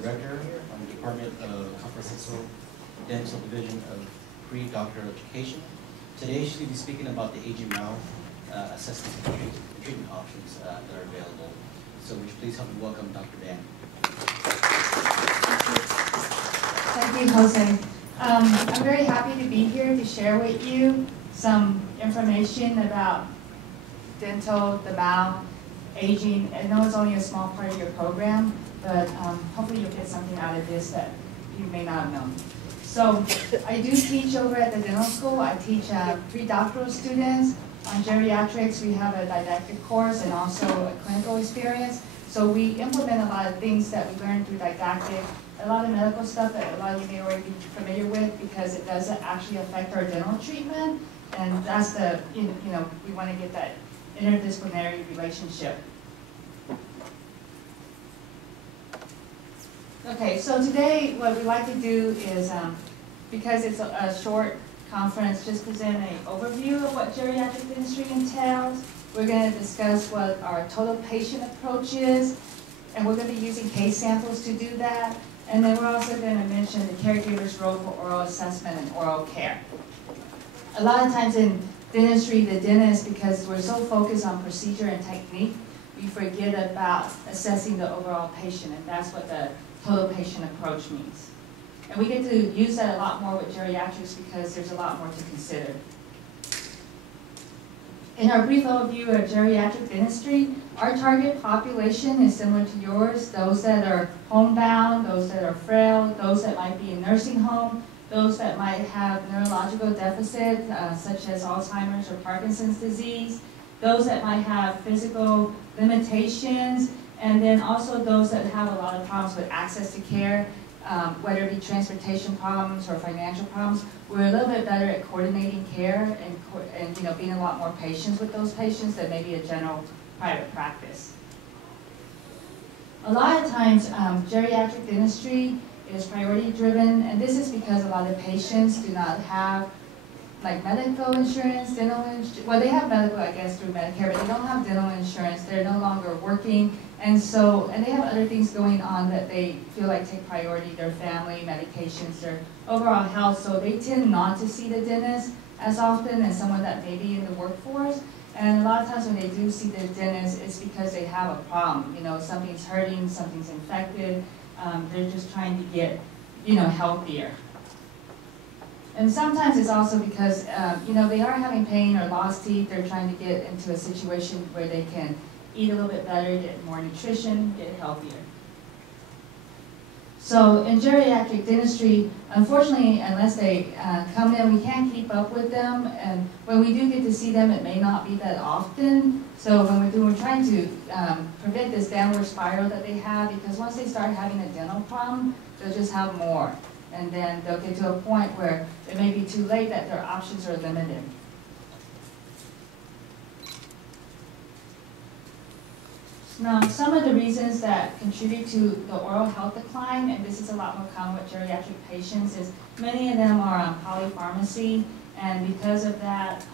Director from the Department of Comprehensive Dental Division of Pre-Doctoral Education. Today she'll be speaking about the aging mouth assessment and treatment options that are available. So would you please help me welcome Dr. Dan. Thank you, Jose. I'm very happy to be here to share with you some information about dental, the mouth, aging. I know it's only a small part of your program, but hopefully you'll get something out of this that you may not have known. So I do teach over at the dental school. I teach pre-doctoral students. On geriatrics, we have a didactic course and also a clinical experience. So we implement a lot of things that we learn through didactic, a lot of medical stuff that a lot of you may already be familiar with because it doesn't actually affect our dental treatment. And that's the, we want to get that interdisciplinary relationship. Okay, so today what we like to do is, because it's a short conference, just present an overview of what geriatric dentistry entails. We're going to discuss what our total patient approach is, and we're going to be using case samples to do that. And then we're also going to mention the caregiver's role for oral assessment and oral care. A lot of times in dentistry, the dentist, because we're so focused on procedure and technique, we forget about assessing the overall patient, and that's what the total patient approach means. And we get to use that a lot more with geriatrics because there's a lot more to consider. In our brief overview of geriatric dentistry, our target population is similar to yours, those that are homebound, those that are frail, those that might be in nursing home, those that might have neurological deficits such as Alzheimer's or Parkinson's disease, those that might have physical limitations, and then also those that have a lot of problems with access to care, whether it be transportation problems or financial problems. We're a little bit better at coordinating care and being a lot more patient with those patients than maybe a general private practice. A lot of times, geriatric dentistry is priority driven, and this is because a lot of patients do not have like medical insurance, dental insurance. Well, they have medical, I guess, through Medicare, but they don't have dental insurance. They're no longer working, and they have other things going on that they feel like take priority, their family, medications, their overall health, so they tend not to see the dentist as often as someone that may be in the workforce. And a lot of times when they do see the dentist, it's because they have a problem. Something's hurting, something's infected. They're just trying to get, healthier. And sometimes it's also because, they are having pain or lost teeth. They're trying to get into a situation where they can eat a little bit better, get more nutrition, get healthier. So in geriatric dentistry, unfortunately, unless they come in, we can't keep up with them. And when we do get to see them, it may not be that often. So when we're trying to prevent this downward spiral that they have, because once they start having a dental problem, they'll just have more. And then they'll get to a point where it may be too late that their options are limited. Now, some of the reasons that contribute to the oral health decline, and this is a lot more common with geriatric patients, is many of them are on polypharmacy, and because of that,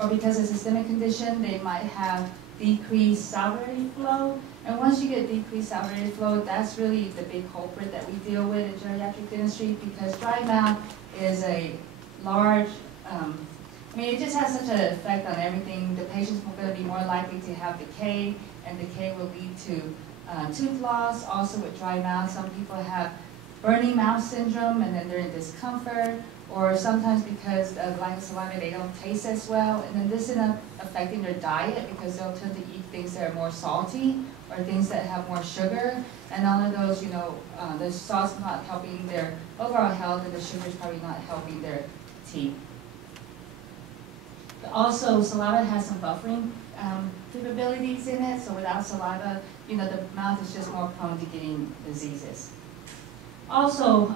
or because of systemic condition, they might have decreased salivary flow. And once you get decreased salivary flow, that's really the big culprit that we deal with in geriatric dentistry, because dry mouth is a large, it just has such an effect on everything. The patient's going to be more likely to have decay, and decay will lead to tooth loss. Also with dry mouth, some people have burning mouth syndrome, and then they're in discomfort, or sometimes because of lack of saliva, they don't taste as well, and then this ends up affecting their diet because they'll tend to eat things that are more salty or things that have more sugar, and all of those, the salt's not helping their overall health, and the sugar's probably not helping their teeth. Also, saliva has some buffering capabilities in it, so without saliva, the mouth is just more prone to getting diseases. Also,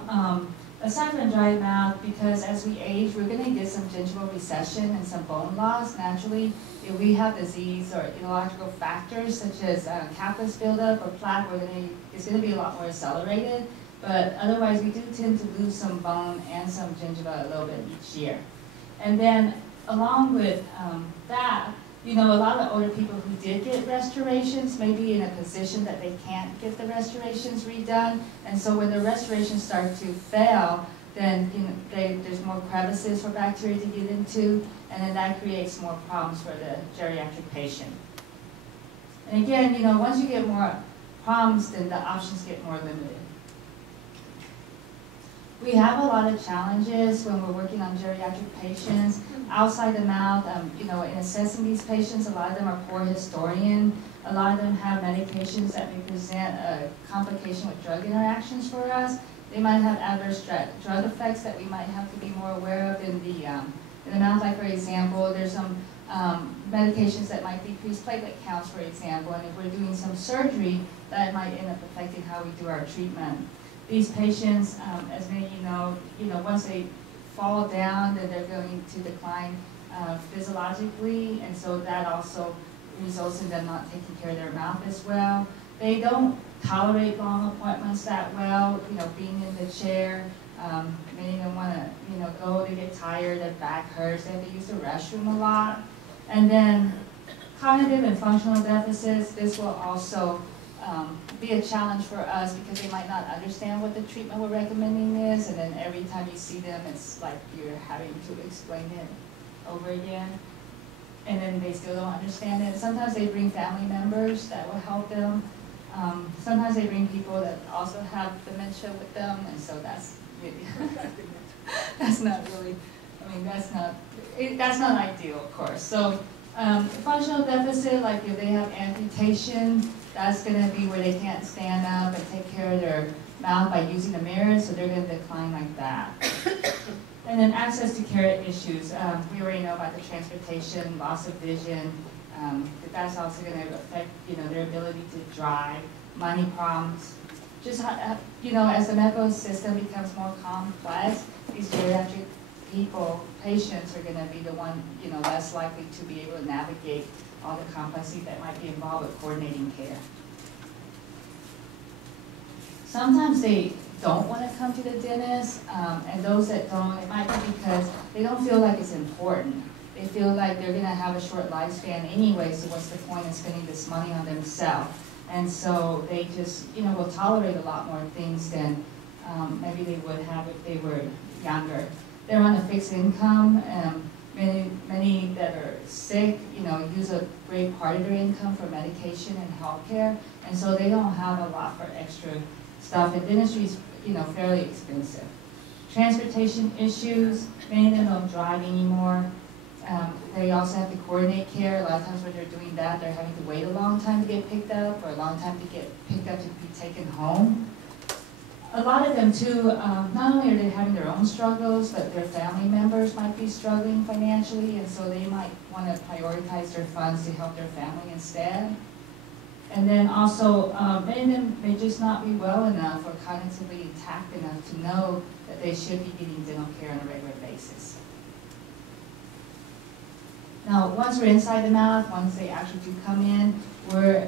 aside from dry mouth, because as we age, we're going to get some gingival recession and some bone loss naturally. If we have disease or etiological factors such as calculus buildup or plaque, it's going to be a lot more accelerated. But otherwise, we do tend to lose some bone and some gingiva a little bit each year. And then along with that, you know, a lot of older people who did get restorations may be in a position that they can't get the restorations redone, and so when the restorations start to fail, then you know, there's more crevices for bacteria to get into, and then that creates more problems for the geriatric patient. And again, you know, once you get more problems, then the options get more limited. We have a lot of challenges when we're working on geriatric patients. Outside the mouth, you know, in assessing these patients, a lot of them are poor historian. A lot of them have medications that may present a complication with drug interactions for us. They might have adverse drug effects that we might have to be more aware of in the mouth. Like, for example, there's some medications that might decrease platelet counts, for example, and if we're doing some surgery, that might end up affecting how we do our treatment. These patients, as many of you know, once they fall down, then they're going to decline physiologically, and so that also results in them not taking care of their mouth as well. They don't tolerate long appointments that well, you know, being in the chair. Many of them want to, you know, go, they get tired, their back hurts, they have to use the restroom a lot. And then cognitive and functional deficits, this will also be a challenge for us because they might not understand what the treatment we're recommending is, and then every time you see them, it's like you're having to explain it over again. And then they still don't understand it. Sometimes they bring family members that will help them. Sometimes they bring people that also have dementia with them, and so that's really, that's not really, I mean, that's not ideal, of course. So functional deficit, like if they have amputation, that's going to be where they can't stand up and take care of their mouth by using a mirror, so they're going to decline like that. And then access to care issues. We already know about the transportation, loss of vision. That's also going to affect, you know, their ability to drive, money problems. Just, you know, as the medical system becomes more complex, these geriatric patients are going to be the one, you know, less likely to be able to navigate all the complexity that might be involved with coordinating care. Sometimes they don't want to come to the dentist, and those that don't, it might be because they don't feel like it's important. They feel like they're going to have a short lifespan anyway, so what's the point of spending this money on themselves? And so they just, you know, will tolerate a lot more things than maybe they would have if they were younger. They're on a fixed income. Many that are sick, you know, use a great part of their income for medication and health care, and so they don't have a lot for extra stuff. And dentistry is, you know, fairly expensive. Transportation issues, many of them don't drive anymore. They also have to coordinate care. A lot of times when they're doing that, they're having to wait a long time to get picked up, or a long time to get picked up to be taken home. A lot of them too, not only are they having their own struggles, but their family members might be struggling financially, and so they might want to prioritize their funds to help their family instead. And then also, many of them may just not be well enough or cognitively intact enough to know that they should be getting dental care on a regular basis. Now, once we're inside the mouth, once they actually do come in, we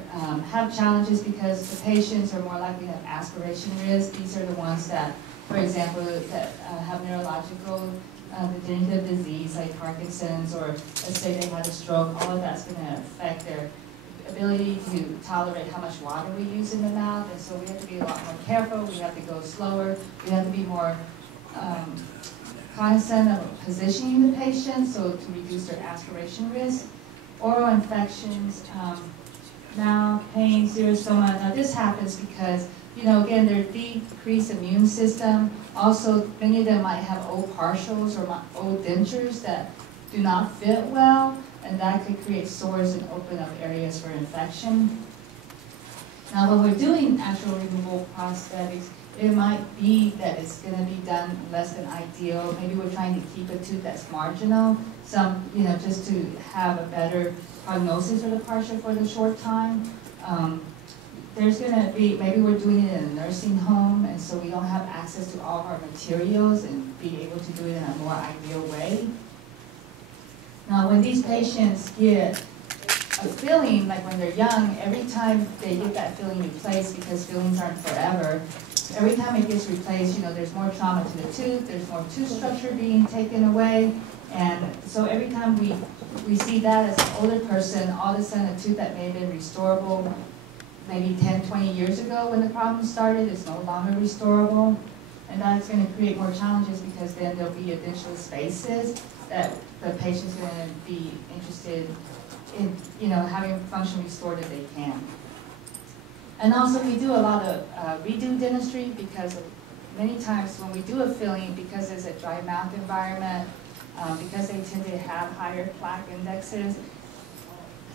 have challenges because the patients are more likely to have aspiration risk. These are the ones that, for example, that have neurological degenerative disease like Parkinson's, or let's say they had a stroke. All of that's going to affect their ability to tolerate how much water we use in the mouth, and so we have to be a lot more careful. We have to go slower. We have to be more cognizant of positioning the patient, so to reduce their aspiration risk. Oral infections, mouth pain, xerostoma. Now this happens because, you know, again, their decreased immune system. Also, many of them might have old partials or old dentures that do not fit well, and that could create sores and open up areas for infection. Now, when we're doing actual removable prosthetics, it might be that it's going to be done less than ideal. Maybe we're trying to keep a tooth that's marginal, you know, just to have a better prognosis for the partial for the short time. There's going to be, maybe we're doing it in a nursing home, and so we don't have access to all of our materials and be able to do it in a more ideal way. Now, when these patients get a filling, like when they're young, every time they get that filling replaced, because fillings aren't forever, every time it gets replaced, you know, there's more trauma to the tooth, there's more tooth structure being taken away, And so every time we see that as an older person, all of a sudden a tooth that may have been restorable maybe 10, 20 years ago when the problem started is no longer restorable. And that's going to create more challenges because then there'll be additional spaces that the patient's going to be interested in, having function restored if they can. And also we do a lot of redo dentistry because many times when we do a filling, because it's a dry mouth environment, because they tend to have higher plaque indexes,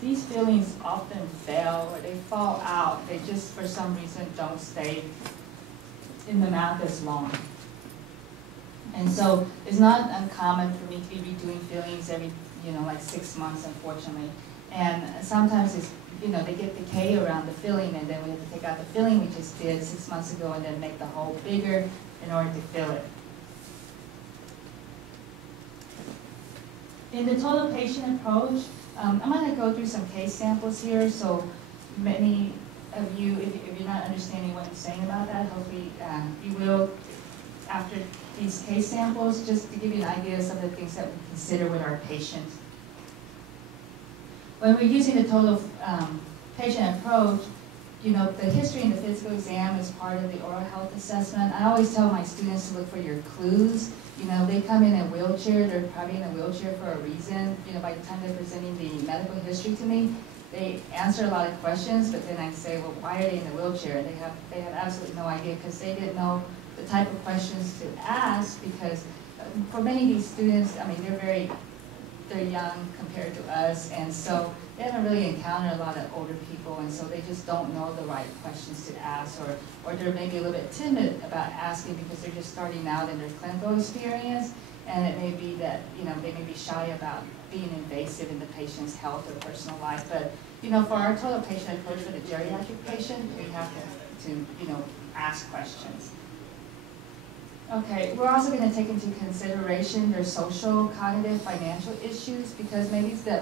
these fillings often fail or they fall out. They just, for some reason, don't stay in the mouth as long. And so it's not uncommon for me to be redoing fillings every, like 6 months, unfortunately. And sometimes it's, they get decay around the filling, and then we have to take out the filling we just did 6 months ago and then make the hole bigger in order to fill it. In the total patient approach, I'm going to go through some case samples here, so many of you, if you're not understanding what I'm saying about that, hopefully you will after these case samples, just to give you an idea of some of the things that we consider with our patients. When we're using the total patient approach, the history and the physical exam is part of the oral health assessment. I always tell my students to look for your clues. They come in a wheelchair, they're probably in a wheelchair for a reason. By the time they're presenting the medical history to me, they answer a lot of questions, but then I say, well, why are they in a wheelchair? And they have absolutely no idea because they didn't know the type of questions to ask, because for many of these students, they're young compared to us, and so they haven't really encountered a lot of older people, and so they just don't know the right questions to ask, or they're maybe a little bit timid about asking because they're just starting out in their clinical experience, and it may be that, they may be shy about being invasive in the patient's health or personal life. But, for our total patient approach for the geriatric patient, we have to ask questions. Okay, we're also going to take into consideration their social, cognitive, financial issues, because maybe it's the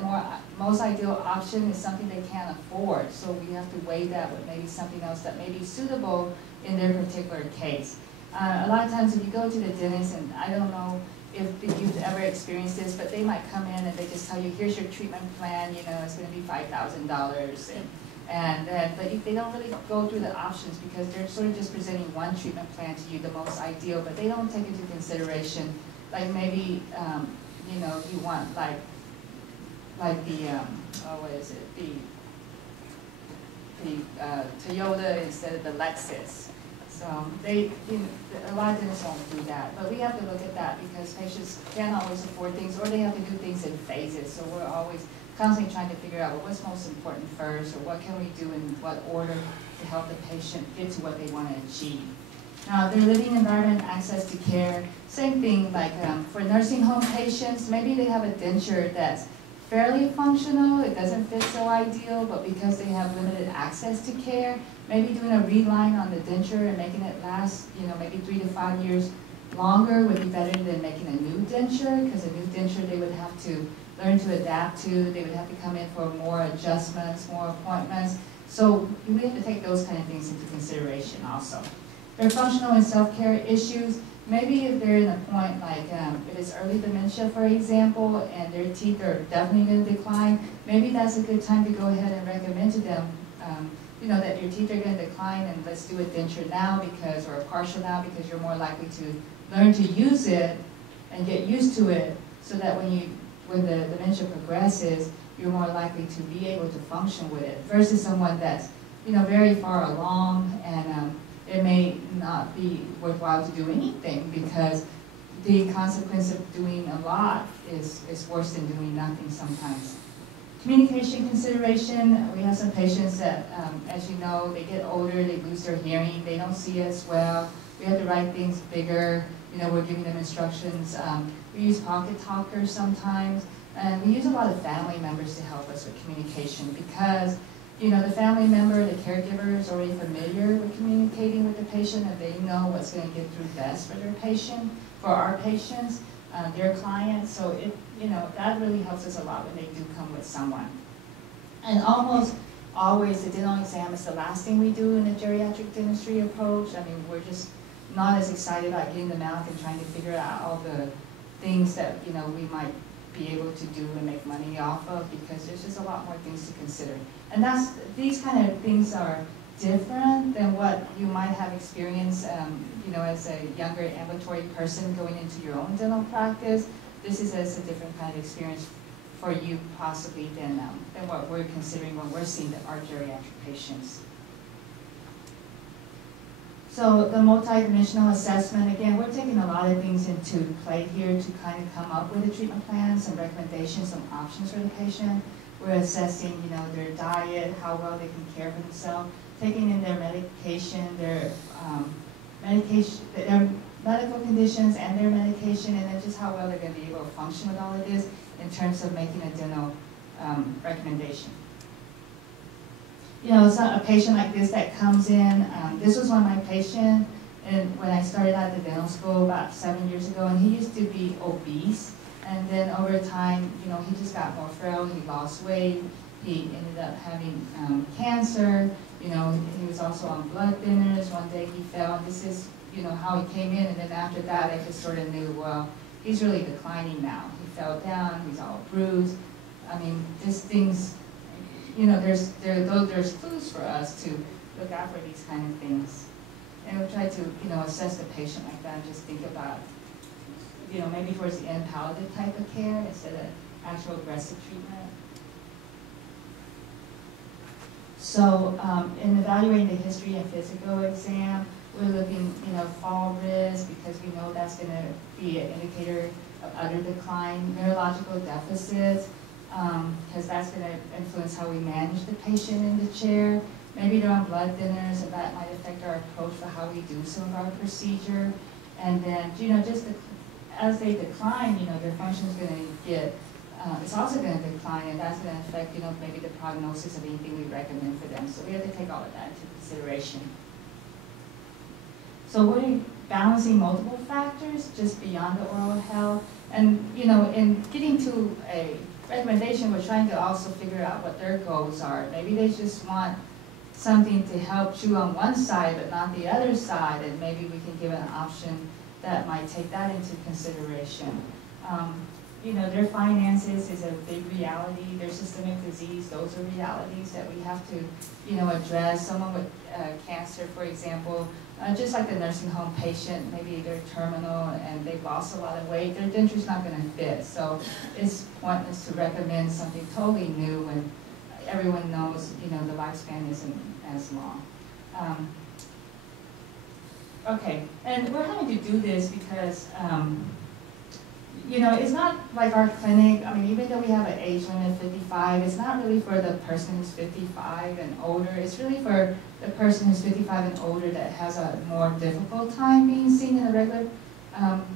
most ideal option is something they can't afford. So we have to weigh that with maybe something else that may be suitable in their particular case. A lot of times if you go to the dentist, and I don't know if you've ever experienced this, but they might come in and they just tell you, here's your treatment plan, it's going to be $5,000. But if they don't really go through the options, because they're sort of just presenting one treatment plan to you, the most ideal, but they don't take into consideration, like maybe, you want like the, what is it, the Toyota instead of the Lexus. So a lot of dentists won't do that, but we have to look at that because patients can't always afford things, or they have to do things in phases. So we're always constantly trying to figure out, well, what's most important first, or what can we do in what order to help the patient get to what they want to achieve. Now, their living environment, access to care, same thing, like for nursing home patients, maybe they have a denture that's fairly functional, it doesn't fit so ideal, but because they have limited access to care, maybe doing a reline on the denture and making it last, maybe 3 to 5 years longer would be better than making a new denture, because a new denture they would have to learn to adapt to. They would have to come in for more adjustments, more appointments. So we have to take those kind of things into consideration also. Their functional and self-care issues, maybe if they're in a point like if it's early dementia, for example, and their teeth are definitely going to decline, maybe that's a good time to go ahead and recommend to them, that your teeth are going to decline and let's do a denture now or a partial now, because you're more likely to learn to use it and get used to it, so that when the dementia progresses, you're more likely to be able to function with it, versus someone that's, very far along, and it may not be worthwhile to do anything, because the consequence of doing a lot is worse than doing nothing sometimes. Communication consideration, we have some patients that, as you know, they get older, they lose their hearing, they don't see as well, we have to write things bigger, we're giving them instructions. We use pocket talkers sometimes, and we use a lot of family members to help us with communication, because the family member, the caregiver is already familiar with communicating with the patient, and they know what's going to get through best for their patient, for our patients, their clients. So that really helps us a lot when they do come with someone. And almost always the dental exam is the last thing we do in the geriatric dentistry approach. We're just not as excited about getting them out and trying to figure out all the things that we might be able to do and make money off of, because there's just a lot more things to consider. And these kind of things are different than what you might have experienced, as a younger ambulatory person going into your own dental practice. This is a different kind of experience for you possibly than what we're considering when we're seeing our geriatric patients. So the multidimensional assessment, again, we're taking a lot of things into play here to kind of come up with a treatment plan, some recommendations, some options for the patient. We're assessing, their diet, how well they can care for themselves, taking in their medication, their medical conditions and their medication, and then just how well they're going to be able to function with all of this in terms of making a dental recommendation. It's not a patient like this that comes in. This was one of my patients, and when I started at the dental school about 7 years ago, and he used to be obese, and then over time, he just got more frail. He lost weight. He ended up having cancer. He was also on blood thinners. One day he fell, and this is how he came in, and then after that, I just sort of knew, well, he's really declining now. He fell down. He's all bruised. I mean, just things. There's clues for us to look out for these kind of things. And we'll try to, assess the patient like that and just think about, maybe towards the end, palliative type of care instead of actual aggressive treatment. So in evaluating the history and physical exam, we're looking, fall risk, because we know that's going to be an indicator of utter decline, neurological deficits, because that's going to influence how we manage the patient in the chair. Maybe they're on blood thinners, and that might affect our approach for how we do some of our procedure. And then, as they decline, their function is going to get, it's also going to decline, and that's going to affect, maybe the prognosis of anything we recommend for them. So we have to take all of that into consideration. So we're balancing multiple factors just beyond the oral health. And, in getting to a recommendation, we're trying to also figure out what their goals are. Maybe they just want something to help chew on one side but not the other side, and maybe we can give an option that might take that into consideration. Their finances is a big reality. Their systemic disease, those are realities that we have to, address. Someone with cancer, for example, just like the nursing home patient, maybe they're terminal and they've lost a lot of weight, their dentures not going to fit. So it's pointless to recommend something totally new when everyone knows, the lifespan isn't as long. Okay, and we're having to do this because, it's not like our clinic. I mean, even though we have an age limit of 55, it's not really for the person who's 55 and older. It's really for the person who's 55 and older that has a more difficult time being seen in a regular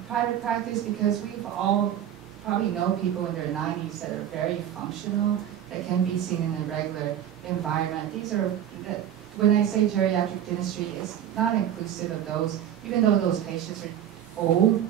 private practice, because we've all probably know people in their 90s that are very functional that can be seen in a regular environment. These are, when I say geriatric dentistry, it's not inclusive of those, even though those patients are old.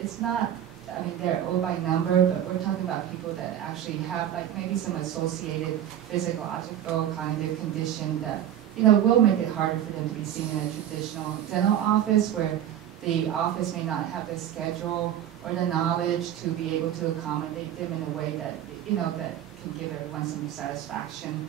It's not, I mean, they're old by number, but we're talking about people that actually have like maybe some associated physiological kind of condition that, will make it harder for them to be seen in a traditional dental office, where the office may not have the schedule or the knowledge to be able to accommodate them in a way that, that can give everyone some satisfaction.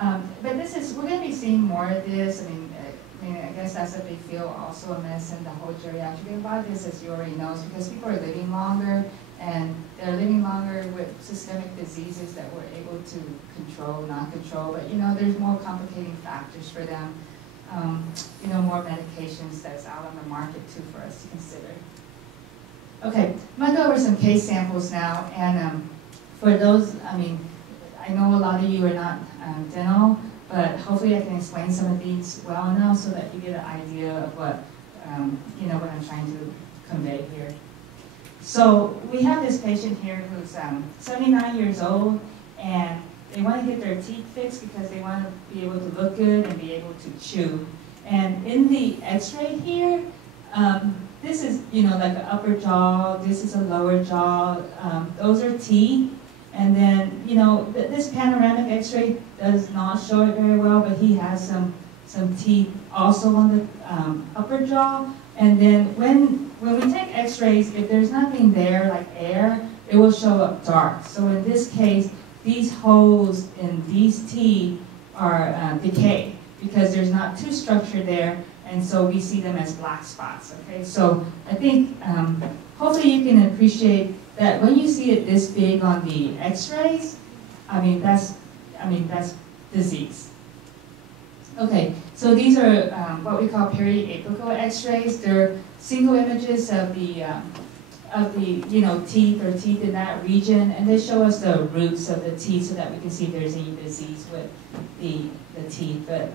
But we're going to be seeing more of this. I mean, I guess that's a big field, also a medicine, the whole geriatric. And a lot of this, as you already know, is because people are living longer, and they're living longer with systemic diseases that we're able to control, not control. But, there's more complicating factors for them. More medications that's out on the market, too, for us to consider. Okay, I'm going to go over some case samples now. And for those, I know a lot of you are not dental, but hopefully I can explain some of these well enough so that you get an idea of what, what I'm trying to convey here. So we have this patient here who's 79 years old, and they want to get their teeth fixed because they want to be able to look good and be able to chew. And in the X-ray here, this is, like the upper jaw, this is a lower jaw, those are teeth. And then, this panoramic X-ray does not show it very well, but he has some teeth also on the upper jaw. And then when we take X-rays, if there's nothing there, like air, it will show up dark. So in this case, these holes in these teeth are decayed because there's not tooth structure there, and so we see them as black spots, okay? So I think hopefully you can appreciate that when you see it this big on the X-rays, that's disease. Okay, so these are what we call periapical X-rays. They're single images of the teeth or teeth in that region, and they show us the roots of the teeth so that we can see if there's any disease with the teeth. But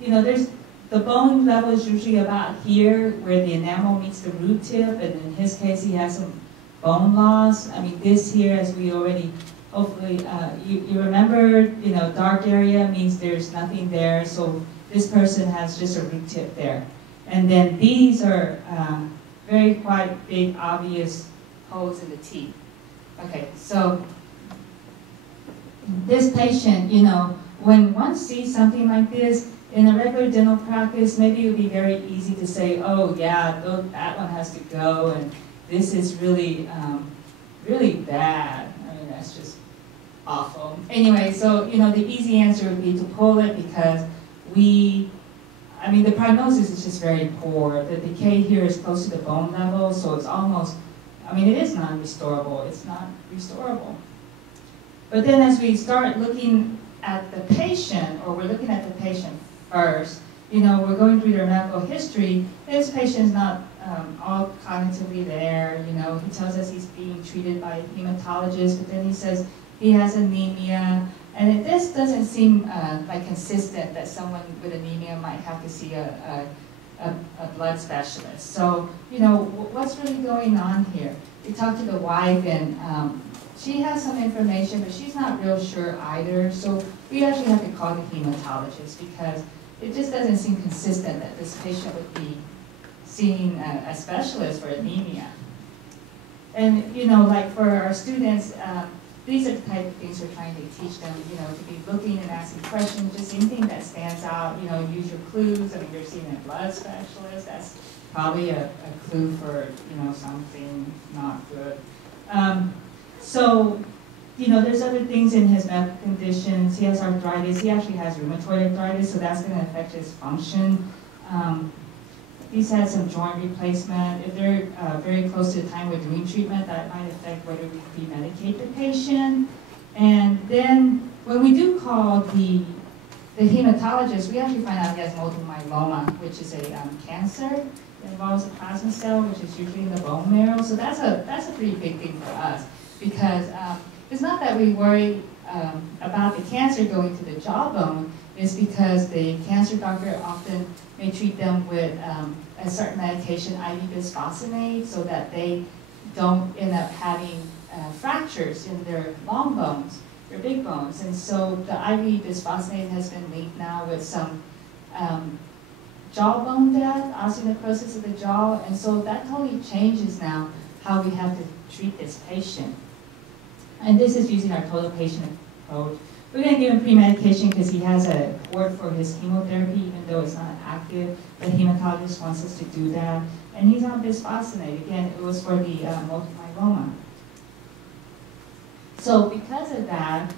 there's the bone level is usually about here where the enamel meets the root tip, and in his case he has some bone loss. This here, as we already hopefully you remember, dark area means there's nothing there, so this person has just a root tip there. And then these are very quite big, obvious holes in the teeth. Okay, so this patient, when one sees something like this, in a regular dental practice, maybe it would be very easy to say, oh yeah, that one has to go, and this is really, really bad. That's just awful. Anyway, so, the easy answer would be to pull it because the prognosis is just very poor. The decay here is close to the bone level, so it's almost, it is non-restorable. It's not restorable. But then as we start looking at the patient, or we're looking at the patient first, we're going through their medical history. This patient's not all cognitively there. He tells us he's being treated by a hematologist, but then he says he has anemia. And this doesn't seem like consistent that someone with anemia might have to see a blood specialist. So, what's really going on here? We talked to the wife, and she has some information, but she's not real sure either. So we actually have to call the hematologist because it just doesn't seem consistent that this patient would be seeing a specialist for anemia. And, like for our students, these are the type of things we're trying to teach them, to be looking and asking questions, just anything that stands out, use your clues. You're seeing a blood specialist, that's probably a clue for, something not good. So, there's other things in his medical conditions. He has arthritis. He actually has rheumatoid arthritis, so that's going to affect his function. He's had some joint replacement. If they're very close to the time we're doing treatment, that might affect whether we pre-medicate the patient. And then when we do call the hematologist, we actually find out he has multiple myeloma, which is a cancer. It involves a plasma cell, which is usually in the bone marrow. So that's a pretty big thing for us because it's not that we worry about the cancer going to the jawbone. It's because the cancer doctor often may treat them with a certain medication, IV bisphosphonate, so that they don't end up having fractures in their long bones, their big bones. And so the IV bisphosphonate has been linked now with some jawbone death, osteonecrosis of the jaw, and so that totally changes now how we have to treat this patient. And this is using our total patient approach. We're going to give him pre-medication because he has a port for his chemotherapy, even though it's not active. The hematologist wants us to do that. And he's on bisphosphonate. Again, it was for the multiple myeloma. So because of that,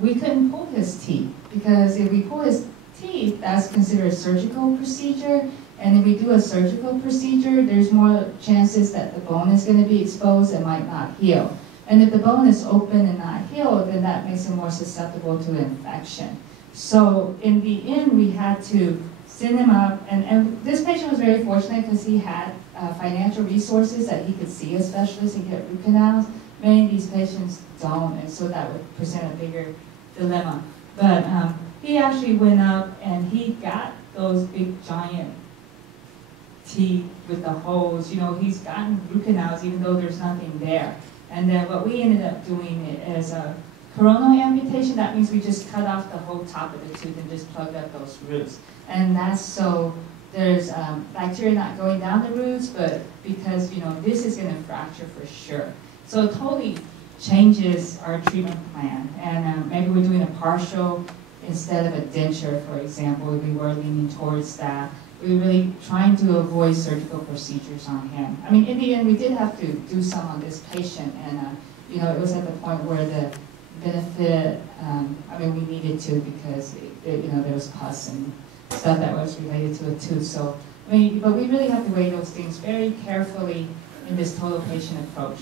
we couldn't pull his teeth. Because if we pull his teeth, that's considered a surgical procedure. And if we do a surgical procedure, there's more chances that the bone is going to be exposed and might not heal. And if the bone is open and not healed, then that makes it more susceptible to infection. So in the end, we had to send him up, and this patient was very fortunate because he had financial resources that he could see a specialist and get root canals. Many of these patients don't, and so that would present a bigger dilemma. But he actually went up and he got those big giant teeth with the holes. He's gotten root canals even though there's nothing there. And then what we ended up doing is a coronal amputation. That means we just cut off the whole top of the tooth and just plugged up those roots. And that's so there's bacteria not going down the roots, but because this is going to fracture for sure. So it totally changes our treatment plan. And maybe we're doing a partial instead of a denture, for example. We were leaning towards that. we were really trying to avoid surgical procedures on him. I mean, in the end, we did have to do some on this patient, and you know, it was at the point where the benefit, I mean, we needed to because you know, there was pus and stuff that was related to it too. So, I mean, but we really have to weigh those things very carefully in this total patient approach.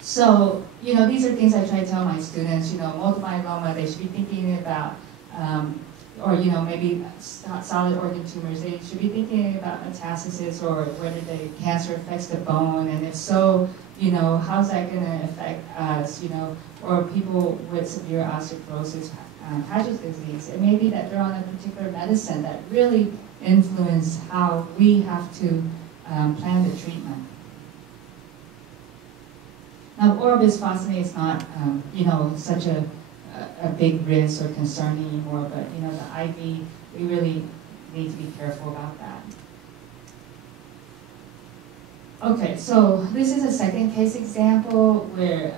So, you know, these are things I try to tell my students, you know, multiple myeloma, they should be thinking about, or, you know, maybe solid organ tumors, they should be thinking about metastasis or whether the cancer affects the bone, and if so, you know, how's that going to affect us, you know, or people with severe osteoporosis, Paget's disease. It may be that they're on a particular medicine that really influence how we have to plan the treatment. Now, oral bisphosphonate is not, you know, such a big risk or concern anymore, but, you know, the IV, we really need to be careful about that. Okay, so this is a second case example where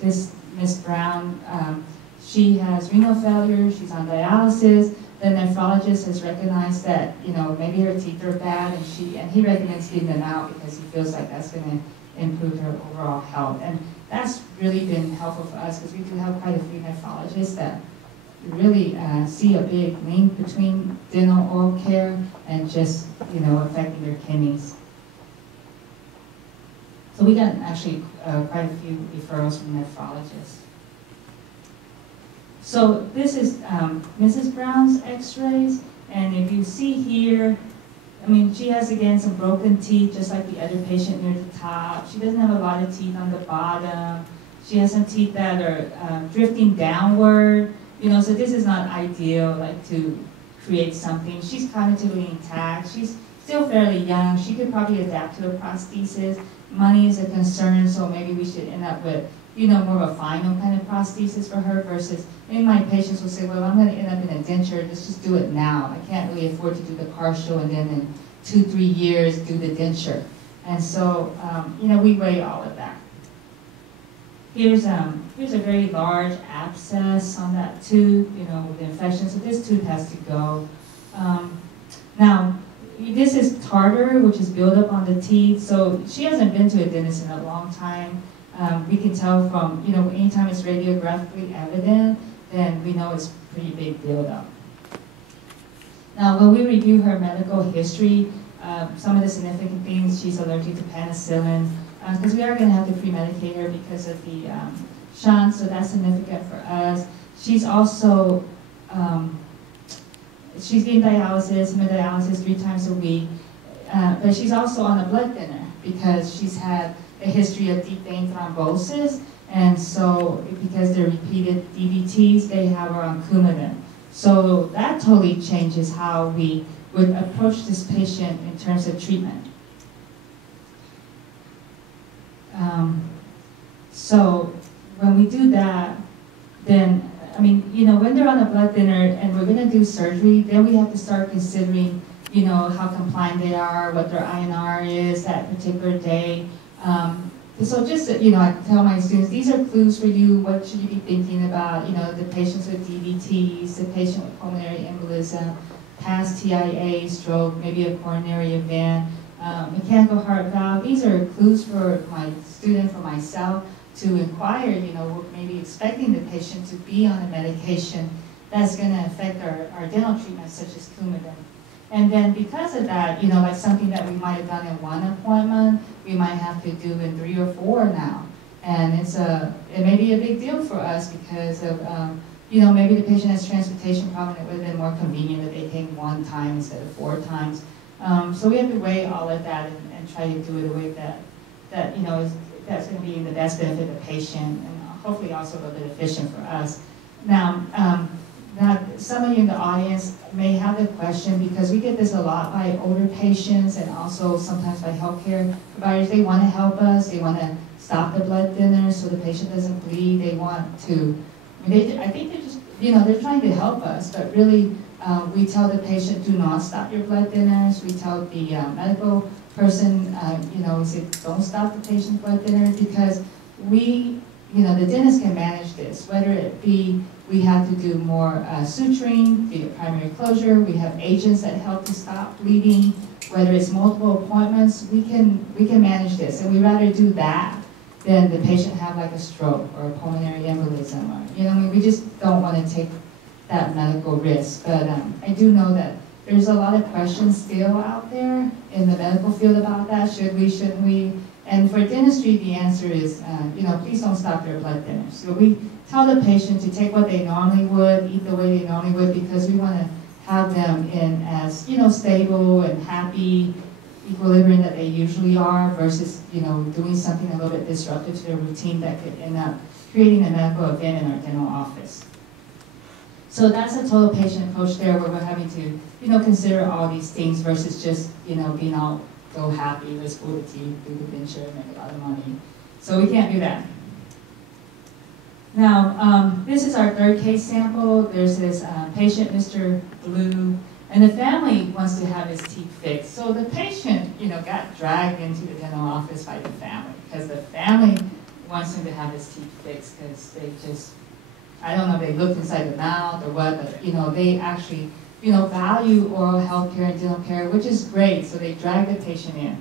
this Miss Brown, she has renal failure, she's on dialysis. The nephrologist has recognized that, you know, maybe her teeth are bad, and he recommends getting them out because he feels like that's going to improve her overall health. And that's really been helpful for us because we do have quite a few nephrologists that really see a big link between dental oral care and just, you know, affecting their kidneys. So we got actually quite a few referrals from nephrologists. So this is Mrs. Brown's X-rays, and if you see here, I mean, she has again some broken teeth, just like the other patient near the top. She doesn't have a lot of teeth on the bottom. She has some teeth that are drifting downward. You know, so this is not ideal, like to create something. She's cognitively intact. She's still fairly young. She could probably adapt to a prosthesis. Money is a concern, so maybe we should end up with, you know, more of a final kind of prosthesis for her versus, many of my patients will say, well, I'm going to end up in a denture, let's just do it now. I can't really afford to do the partial and then in 2-3 years do the denture. And so, you know, we weigh all of that. Here's a very large abscess on that tooth, you know, with infection, so this tooth has to go. Now, this is tartar, which is buildup on the teeth, so she hasn't been to a dentist in a long time. We can tell from, you know, anytime it's radiographically evident, then we know it's pretty big buildup. Now, when we review her medical history, some of the significant things, she's allergic to penicillin, because we are going to have to pre-medicate her because of the shunt, so that's significant for us. She's also, she's getting dialysis, hemodialysis 3 times a week, but she's also on a blood thinner because she's had a history of deep vein thrombosis, and so because they're repeated DVTs, they have her on Coumadin. So that totally changes how we would approach this patient in terms of treatment. So when we do that, then, I mean, you know, when they're on a blood thinner and we're going to do surgery, then we have to start considering, you know, how compliant they are, what their INR is that particular day. So just, you know, I tell my students, these are clues for you. What should you be thinking about? You know, the patients with DVTs, the patient with pulmonary embolism, past TIA, stroke, maybe a coronary event, mechanical heart valve. These are clues for my student, for myself, to inquire, you know, we're maybe expecting the patient to be on a medication that's going to affect our dental treatments, such as Coumadin. And then because of that, you know, like something that we might have done in 1 appointment, we might have to do in 3 or 4 now. And it may be a big deal for us because of, you know, maybe the patient has transportation problem, it would have been more convenient that they came 1 time instead of 4 times. So we have to weigh all of that and try to do it in a way that you know, that's going to be in the best benefit of the patient and hopefully also a little bit efficient for us. Now, some of you in the audience may have the question, because we get this a lot by older patients and also sometimes by healthcare providers. They want to help us. They want to stop the blood thinner so the patient doesn't bleed. They want to, I think they're just, you know, they're trying to help us, but really we tell the patient, do not stop your blood thinners. We tell the medical person, you know, we say, don't stop the patient's blood thinner, because we, you know, the dentist can manage this, whether it be we have to do more suturing, do primary closure, we have agents that help to stop bleeding, whether it's multiple appointments, we can manage this. And we'd rather do that than the patient have like a stroke or a pulmonary embolism. Or, you know, I mean, we just don't want to take that medical risk. But I do know that there's a lot of questions still out there in the medical field about that. Should we, shouldn't we? And for dentistry, the answer is, you know, please don't stop their blood thinners. So we tell the patient to take what they normally would, eat the way they normally would, because we want to have them in as, you know, stable and happy equilibrium that they usually are versus, you know, doing something a little bit disruptive to their routine that could end up creating a medical event in our dental office. So that's a total patient approach there where we're having to, you know, consider all these things versus just, you know, being all so happy, let's pull the teeth, do the venture, make a lot of money. So we can't do that. Now, this is our third case sample. There's this patient, Mr. Blue, and the family wants to have his teeth fixed. So the patient, you know, got dragged into the dental office by the family because the family wants him to have his teeth fixed because they just, I don't know if they looked inside the mouth or what, but, you know, they actually, you know, value oral health care and dental care, which is great. So they drag the patient in,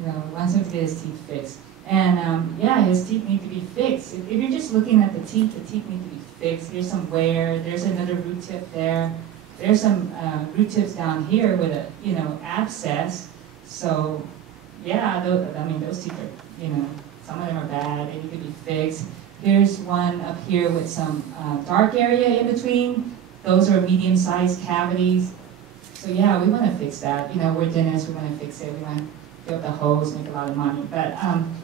you know, wants him to get his teeth fixed. And yeah, his teeth need to be fixed. If you're just looking at the teeth need to be fixed. There's some wear, there's another root tip there. There's some root tips down here with a, you know, abscess. So yeah, I mean, those teeth are, you know, some of them are bad, they need to be fixed. Here's one up here with some dark area in between. Those are medium-sized cavities. So yeah, we want to fix that. You know, we're dentists, we want to fix it. We want to fill up the holes, make a lot of money. But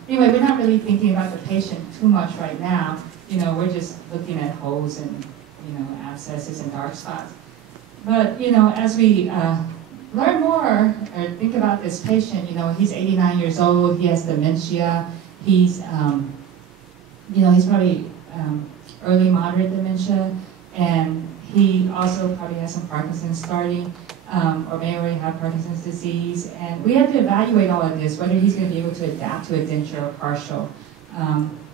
anyway, we're not really thinking about the patient too much right now. You know, we're just looking at holes and, you know, abscesses and dark spots. But, you know, as we learn more or think about this patient, you know, he's 89 years old, he has dementia, he's, you know, he's probably early moderate dementia, and he also probably has some Parkinson's starting, or may already have Parkinson's disease. And we have to evaluate all of this, whether he's going to be able to adapt to a denture or partial.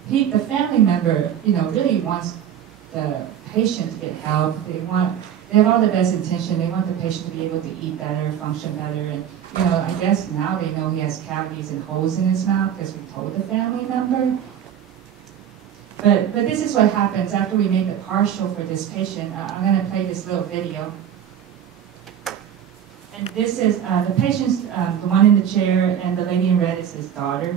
The family member, you know, really wants the patient to get help. They have all the best intention. They want the patient to be able to eat better, function better. And, you know, I guess now they know he has cavities and holes in his mouth because we told the family member. But this is what happens after we make the partial for this patient. I'm going to play this little video. And this is the patient's, the one in the chair, and the lady in red is his daughter.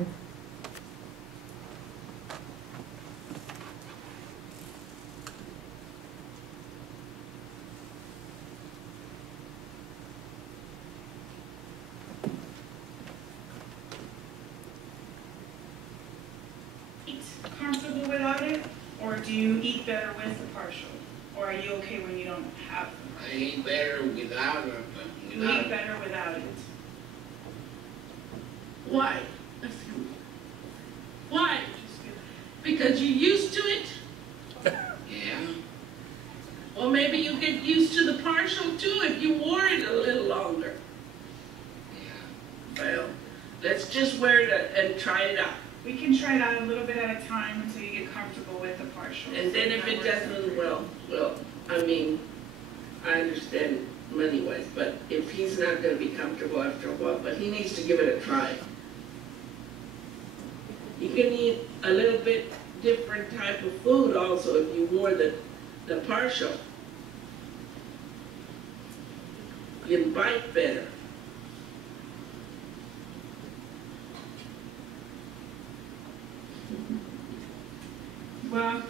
Comfortable without it, or do you eat better with the partial, or are you okay when you don't have them? I eat better without it. You eat better without it. Why? Why? Because you're used to it? Yeah. Or maybe you get used to the partial too if you wore it a little longer. Yeah. Well, let's just wear it and try it out. We can try it out a little bit at a time until you get comfortable with the partial. And then if it doesn't, well, I mean, I understand money-wise, but if he's not going to be comfortable after a while, but he needs to give it a try. You can eat a little bit different type of food also if you wore the partial. You can bite better. Well,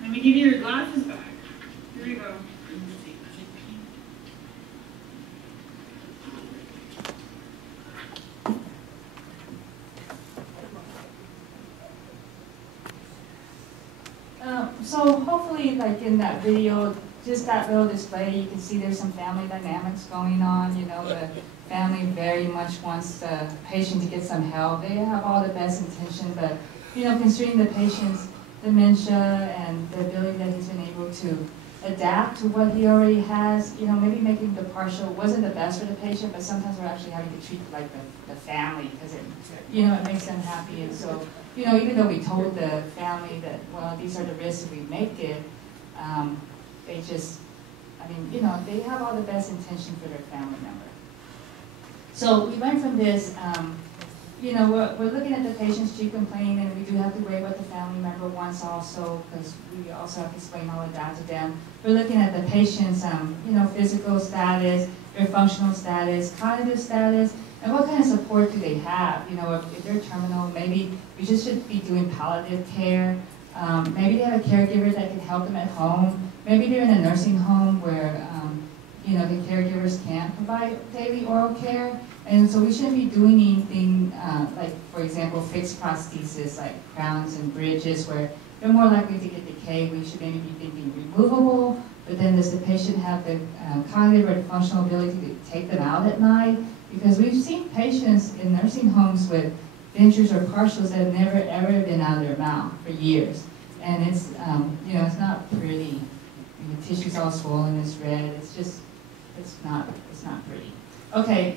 let me give you your glasses back. Here we go. So hopefully, like in that video, just that little display, you can see there's some family dynamics going on. You know, the family very much wants the patient to get some help. They have all the best intention, but, you know, considering the patient's dementia and the ability that he's been able to adapt to what he already has, you know, maybe making the partial wasn't the best for the patient, but sometimes we're actually having to treat like the family because it, you know, it makes them happy. And so you know, even though we told the family that, well, these are the risks if we make it, they just, I mean, you know, they have all the best intention for their family member. So we learned from this, you know, we're looking at the patient's chief complaint, and we do have to weigh what the family member wants also, because we also have to explain all of that to them. We're looking at the patient's, you know, physical status, their functional status, cognitive status, and what kind of support do they have? You know, if they're terminal, maybe we just should be doing palliative care. Maybe they have a caregiver that can help them at home. Maybe they're in a nursing home where, you know, the caregivers can't provide daily oral care. And so we shouldn't be doing anything like, for example, fixed prosthesis, like crowns and bridges, where they're more likely to get decay. We should maybe be thinking removable, but then does the patient have the cognitive or the functional ability to take them out at night? Because we've seen patients in nursing homes with dentures or partials that have never ever been out of their mouth for years. And it's, you know, it's not pretty. The tissue's all swollen, it's red, it's just, it's not pretty. Okay,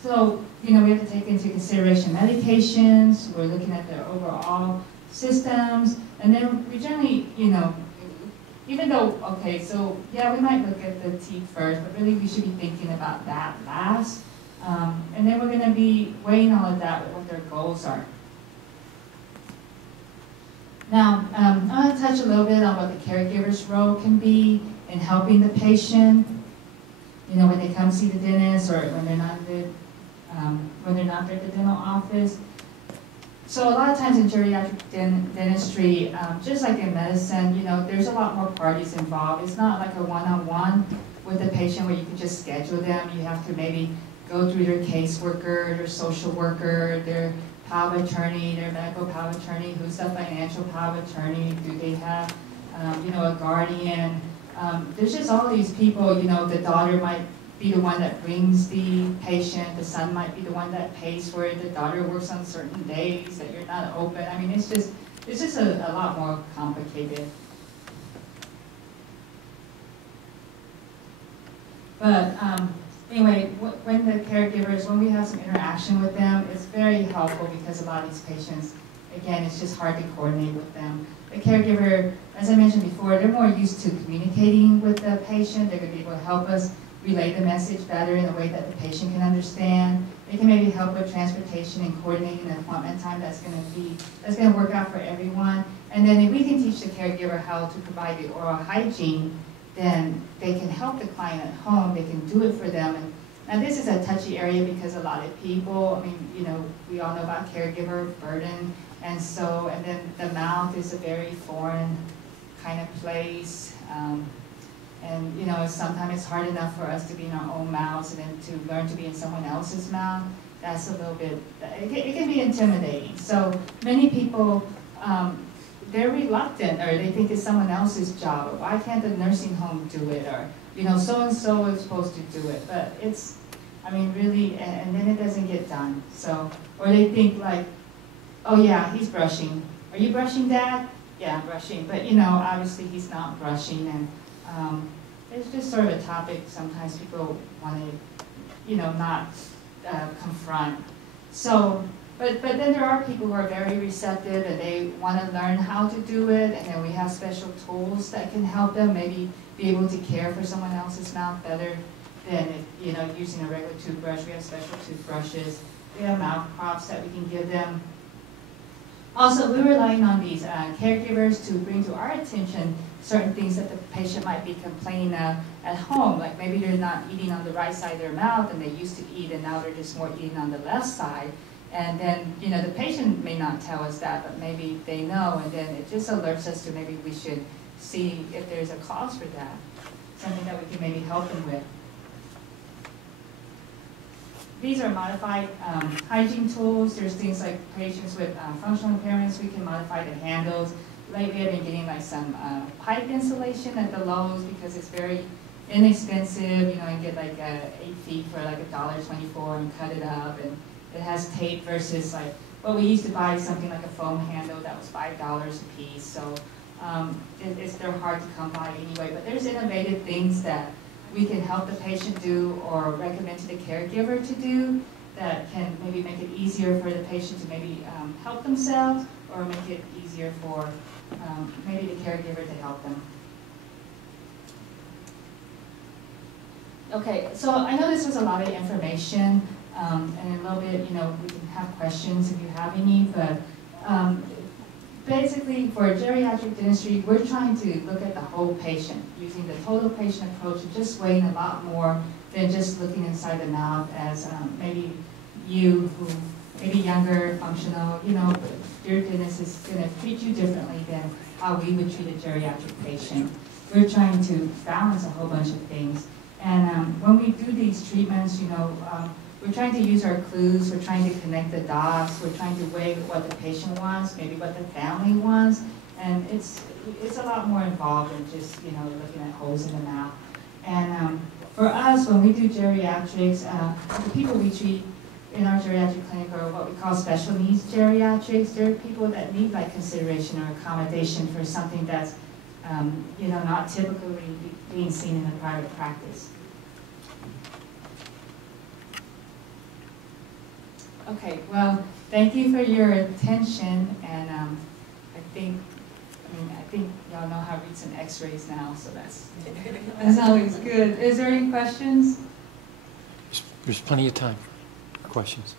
so, you know, we have to take into consideration medications, we're looking at their overall systems, and then we generally, you know, even though, okay, so, yeah, we might look at the teeth first, but really we should be thinking about that last. And then we're going to be weighing all of that with what their goals are. Now, I want to touch a little bit on what the caregiver's role can be in helping the patient. You know, when they come see the dentist or when they're not there at the dental office. So a lot of times in geriatric dentistry, just like in medicine, you know, there's a lot more parties involved. It's not like a one-on-one with the patient where you can just schedule them. You have to maybe go through their caseworker, their social worker, their power of attorney, their medical power of attorney, who's the financial power of attorney, do they have, you know, a guardian. There's just all these people, you know, the daughter might be the one that brings the patient, the son might be the one that pays for it, the daughter works on certain days that you're not open. I mean, it's just a lot more complicated. But anyway, when the caregivers, when we have some interaction with them, it's very helpful because a lot of these patients, again, it's just hard to coordinate with them. The caregiver, as I mentioned before, they're more used to communicating with the patient. They're going to be able to help us relay the message better in a way that the patient can understand. They can maybe help with transportation and coordinating an appointment time that's going to work out for everyone. And then if we can teach the caregiver how to provide the oral hygiene, then they can help the client at home. They can do it for them. And now this is a touchy area because a lot of people, I mean, you know, we all know about caregiver burden. And so, and then the mouth is a very foreign kind of place. And, you know, sometimes it's hard enough for us to be in our own mouths and then to learn to be in someone else's mouth. That's a little bit, it can be intimidating. So many people, they're reluctant, or they think it's someone else's job, or why can't the nursing home do it, or, you know, so-and-so is supposed to do it. But it's, I mean, really, and then it doesn't get done. So, or they think like, oh yeah, he's brushing. Are you brushing, Dad? Yeah, I'm brushing. But, you know, obviously he's not brushing, and it's just sort of a topic sometimes people want to, you know, not confront. So, but then there are people who are very receptive and they want to learn how to do it, and then we have special tools that can help them maybe be able to care for someone else's mouth better than if, you know, using a regular toothbrush. We have special toothbrushes. We have mouth props that we can give them. Also, we're relying on these caregivers to bring to our attention certain things that the patient might be complaining of at home, like maybe they're not eating on the right side of their mouth and they used to eat and now they're just more eating on the left side. And then, you know, the patient may not tell us that, but maybe they know, and then it just alerts us to maybe we should see if there's a cause for that, something that we can maybe help them with. These are modified hygiene tools. There's things like patients with functional impairments, we can modify the handles. Lately I've been getting like some pipe insulation at the Lowe's because it's very inexpensive. You know, you get like 8 feet for like $1.24 and cut it up, and it has tape versus like what we used to buy, something like a foam handle that was $5 a piece. So they're hard to come by anyway, but there's innovative things that we can help the patient do or recommend to the caregiver to do that can maybe make it easier for the patient to maybe help themselves, or make it easier for maybe the caregiver to help them. Okay, so I know this was a lot of information, and a little bit, we can have questions if you have any, but basically for geriatric dentistry, we're trying to look at the whole patient, using the total patient approach and just weighing a lot more than just looking inside the mouth as maybe you who maybe younger, functional, your dentist is going to treat you differently than how we would treat a geriatric patient. We're trying to balance a whole bunch of things. And when we do these treatments, we're trying to use our clues, we're trying to connect the dots, we're trying to weigh what the patient wants, maybe what the family wants, and it's a lot more involved than just, looking at holes in the mouth. And for us, when we do geriatrics, the people we treat in our geriatric clinic are what we call special needs geriatrics. They're people that need like consideration or accommodation for something that's, not typically being seen in a private practice. Okay, well, thank you for your attention, and I think y'all know how to read some X-rays now, so that's always good. Is there any questions? There's plenty of time for questions.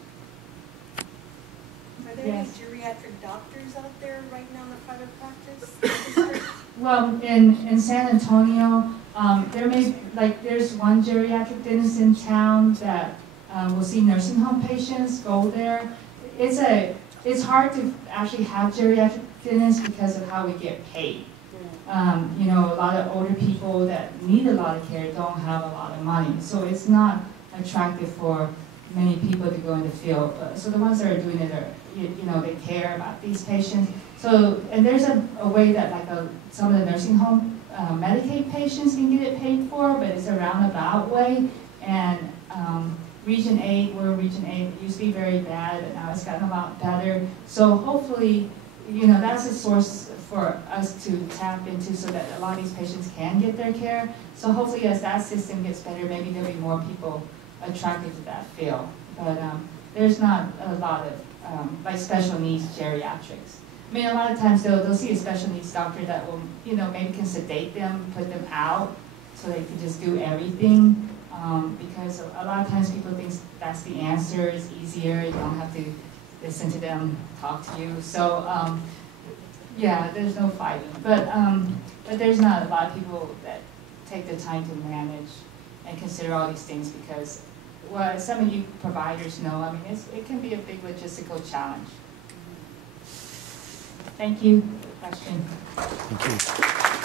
Are there Yes. any geriatric doctors out there right now in the private practice? Well, in San Antonio, there's one geriatric dentist in town that will see nursing home patients, go there. It's hard to actually have geriatric dentists because of how we get paid. A lot of older people that need a lot of care don't have a lot of money, so it's not attractive for many people to go in the field. So the ones that are doing it are, they care about these patients. So, and there's a way that some of the nursing home Medicaid patients can get it paid for, but it's a roundabout way. And Region 8, we're in Region 8, it used to be very bad, and now it's gotten a lot better. So hopefully, that's a source for us to tap into so that a lot of these patients can get their care. So hopefully as that system gets better, maybe there'll be more people attracted to that field. But there's not a lot of special needs geriatrics. I mean, a lot of times they'll see a special needs doctor that will, maybe can sedate them, put them out, so they can just do everything. Because a lot of times people think that's the answer, it's easier, you don't have to listen to them talk to you. So, yeah, there's no fighting. But there's not a lot of people that take the time to manage and consider all these things because, well, as some of you providers know, I mean, it can be a big logistical challenge. Thank you for the question. Thank you.